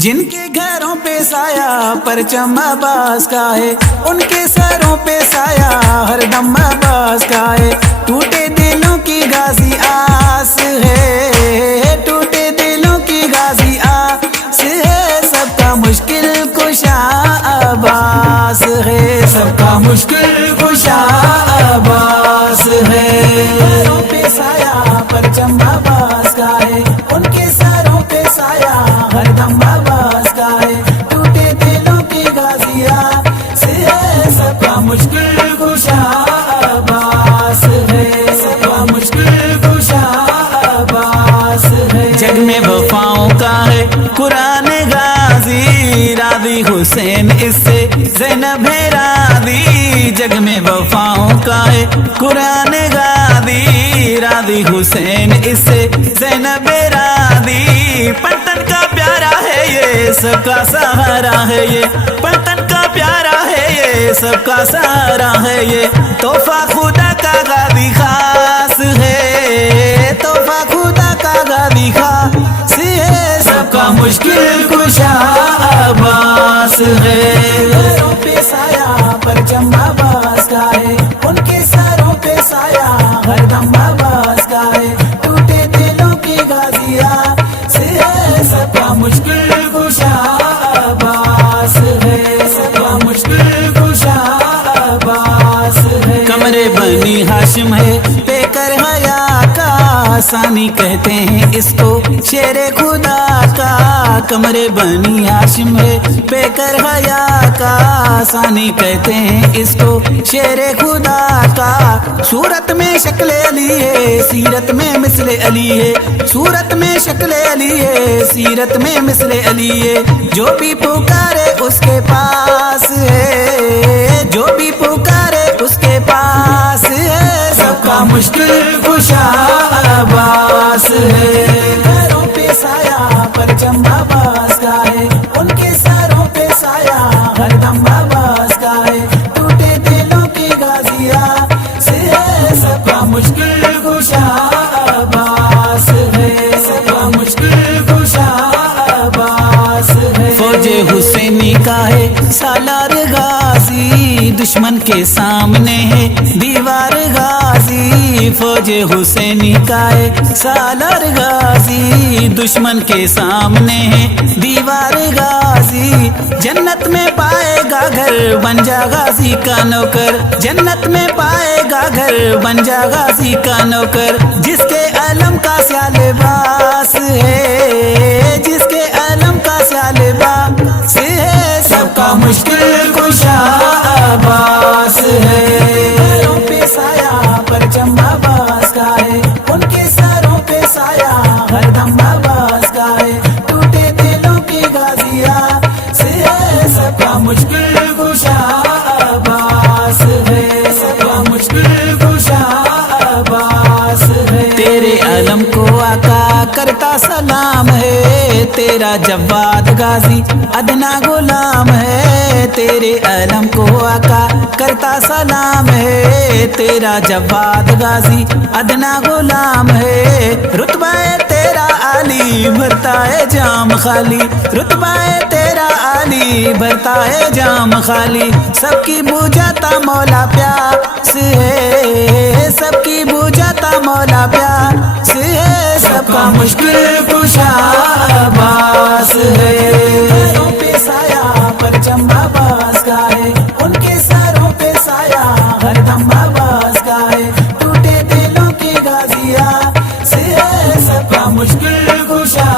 जिनके घरों पे साया परचम अब्बास का है, उनके सरों पे साया हरदम अब्बास का है। टूटे दिलों की गाजी आस है, टूटे दिलों की गाजी आस है, सबका मुश्किल कुशा अब्बास है, सबका मुश्किल कुशा अब्बास है। घरों पे साया परचम अब्बास का है, उनके सरों पे साया हरदम अब्बास का है। टूटे दिलों की गाजिया से है, सबका मुश्किल कुशा अब्बास है, सबका मुश्किल कुशा अब्बास है। जग में वफाओं का है कुरान गाजी, राजी हुसैन इससे ज़ैनब है राजी। जग में वफाओं का है कुरान गाजी, राजी हुसैन इससे ज़ैनब है राजी। पलटन का प्यारा है ये, सबका सहारा है ये, पलटन का प्यारा है ये, सबका सहारा है ये। तोहफा खुदा का गाजी खास है, तोहफा खुदा का गाजी खास है, सबका मुश्किल कुशा अब्बास है। घरों पे साया परचम अब्बास का है, उनके सरों पे साया हरदम अब्बास का है। टूटे दिलों की गाजिया से है, सबका मुश्किल कुशा अब्बास है, सबका मुश्किल कुशा अब्बास है। कमरे बनी हाशिम है पेकर हया का, सानी कहते हैं इसको शेरे खुदा का। कमरे बनी हाशिम है पेकर हया का, सानी कहते हैं इसको शेरे खुदा का। सूरत में शक्ल अली है, सीरत में मिसले अली है, सूरत में शक्ल अली है, सीरत में मिसले अली है। जो भी पुकारे उसके पास है, जो भी पुकारे उसके पास है, सबका मुश्किल कुशा अब्बास है। घरों पे साया परचम अब्बास का है, उनके सरों पे साया हरदम अब्बास का है। टूटे दिलों की गाजिया से है, सबका मुश्किल कुशा अब्बास है, सबका मुश्किल कुशा अब्बास है। फौजे हुसैनी का है सालार गाजी, दुश्मन के सामने है दीवार गाजी। फौजे हुसैनी का है सालार गाजी, दुश्मन के सामने है दीवार गाजी। जन्नत में पाएगा घर बन जा गाजी का नौकर, जन्नत में पाएगा घर बन जा गाजी का नौकर। जिसके अलम का स्याल बास है, जिसके अलम का स्याल बास है, सबका मुश्किल कुशा अब्बास है। घरों पे साया परचम अब्बास का है, उनके सरों पे साया हरदम अब्बास का है। टूटे दिलों की गाजिया से है, सबका मुश्किल कुशा अब्बास है, सबका मुश्किल कुशा अब्बास है। तेरे अलम को आका करता सलाम है, तेरा जवाद गाजी अदना गुलाम है। तेरे अलम को आका करता सलाम है, तेरा जवाद गाजी अदना गुलाम है। रुतबा है तेरा आली भरता है जाम खाली, रुतबा है तेरा आली भरता है जाम खाली। सबकी बुझाता मौला प्यास है, सबकी बुझाता मौला प्यास है, सबका मुश्किल कुशा अब्बास है। घरों पे साया परचम अब्बास का है, उनके सरों पे साया हरदम अब्बास का है। टूटे दिलों की गाजिया से है, सबका मुश्किल कुशा